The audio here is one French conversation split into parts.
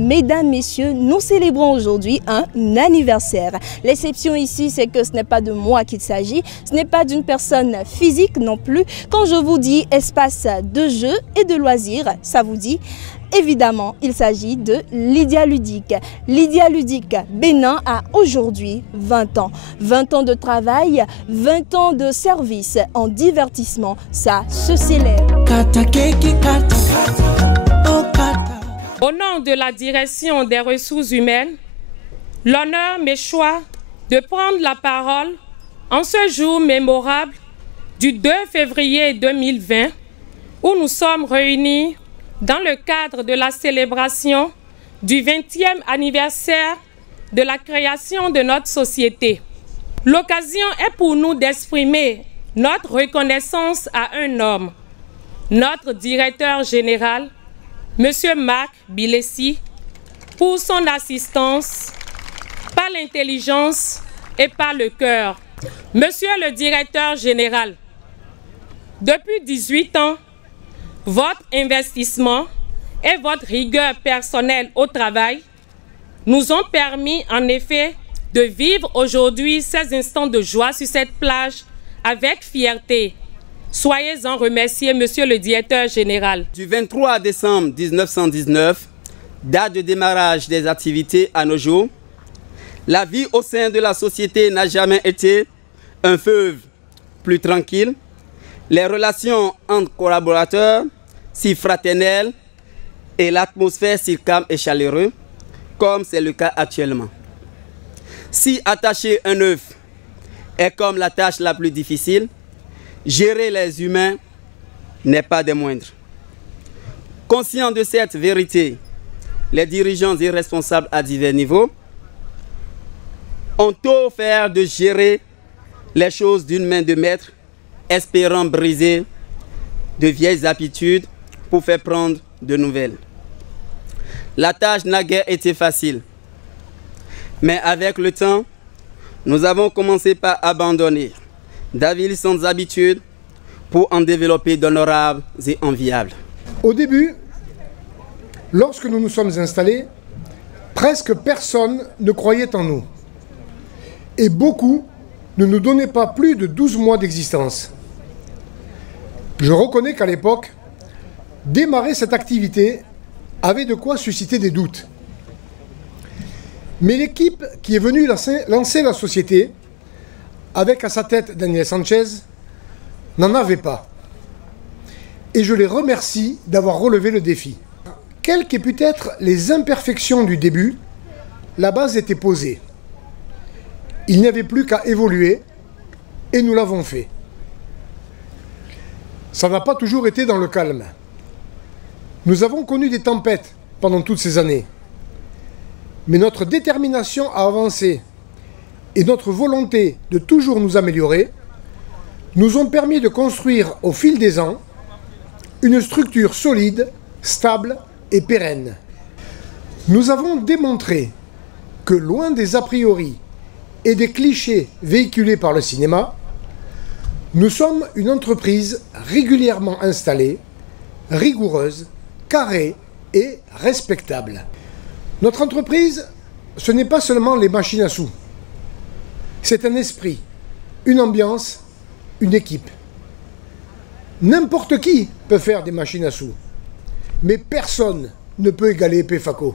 mesdames, messieurs, nous célébrons aujourd'hui un anniversaire. L'exception ici, c'est que ce n'est pas de moi qu'il s'agit, ce n'est pas d'une personne physique non plus. Quand je vous dis espace de jeu et de loisirs, ça vous dit? Évidemment, il s'agit de Lydia Ludic. Lydia Ludic Bénin a aujourd'hui 20 ans. 20 ans de travail, 20 ans de service en divertissement, ça se célèbre. Au nom de la direction des ressources humaines, l'honneur m'échoit de prendre la parole en ce jour mémorable du 2 février 2020 où nous sommes réunis dans le cadre de la célébration du 20e anniversaire de la création de notre société. L'occasion est pour nous d'exprimer notre reconnaissance à un homme, notre directeur général, M. Marc Bilessi, pour son assistance, par l'intelligence et par le cœur. Monsieur le directeur général, depuis 18 ans, votre investissement et votre rigueur personnelle au travail nous ont permis en effet de vivre aujourd'hui ces instants de joie sur cette plage avec fierté. Soyez-en remerciés, monsieur le directeur général. Du 23 décembre 1919, date de démarrage des activités à nos jours, la vie au sein de la société n'a jamais été un fleuve plus tranquille. Les relations entre collaborateurs si fraternelles et l'atmosphère si calme et chaleureuse, comme c'est le cas actuellement. Si attacher un œuf est comme la tâche la plus difficile, gérer les humains n'est pas des moindres. Conscients de cette vérité, les dirigeants et responsables à divers niveaux ont offert de gérer les choses d'une main de maître, espérant briser de vieilles habitudes pour faire prendre de nouvelles. La tâche n'a guère été facile, mais avec le temps, nous avons commencé par abandonner d'avilissantes habitudes pour en développer d'honorables et enviables. Au début, lorsque nous nous sommes installés, presque personne ne croyait en nous. Et beaucoup ne nous donnaient pas plus de 12 mois d'existence. Je reconnais qu'à l'époque, démarrer cette activité avait de quoi susciter des doutes. Mais l'équipe qui est venue lancer la société, avec à sa tête Daniel Sanchez, n'en avait pas. Et je les remercie d'avoir relevé le défi. Quelles qu'aient pu être les imperfections du début, la base était posée. Il n'y avait plus qu'à évoluer, et nous l'avons fait. Ça n'a pas toujours été dans le calme. Nous avons connu des tempêtes pendant toutes ces années. Mais notre détermination à avancer et notre volonté de toujours nous améliorer nous ont permis de construire au fil des ans une structure solide, stable et pérenne. Nous avons démontré que loin des a priori et des clichés véhiculés par le cinéma, nous sommes une entreprise régulièrement installée, rigoureuse, carrée et respectable. Notre entreprise, ce n'est pas seulement les machines à sous. C'est un esprit, une ambiance, une équipe. N'importe qui peut faire des machines à sous, mais personne ne peut égaler Pefaco.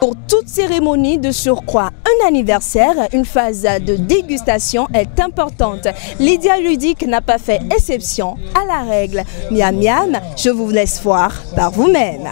Pour toute cérémonie de surcroît, un anniversaire, une phase de dégustation est importante. Lydia Ludic n'a pas fait exception à la règle. Miam miam, je vous laisse voir par vous-même.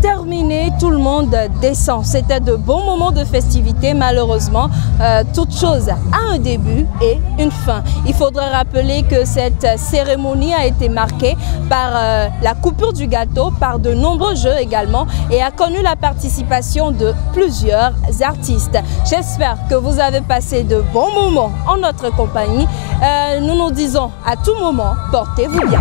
Terminé, tout le monde descend. C'était de bons moments de festivité. Malheureusement, toute chose a un début et une fin. Il faudrait rappeler que cette cérémonie a été marquée par la coupure du gâteau, par de nombreux jeux également, et a connu la participation de plusieurs artistes. J'espère que vous avez passé de bons moments en notre compagnie. Nous nous disons à tout moment, portez-vous bien.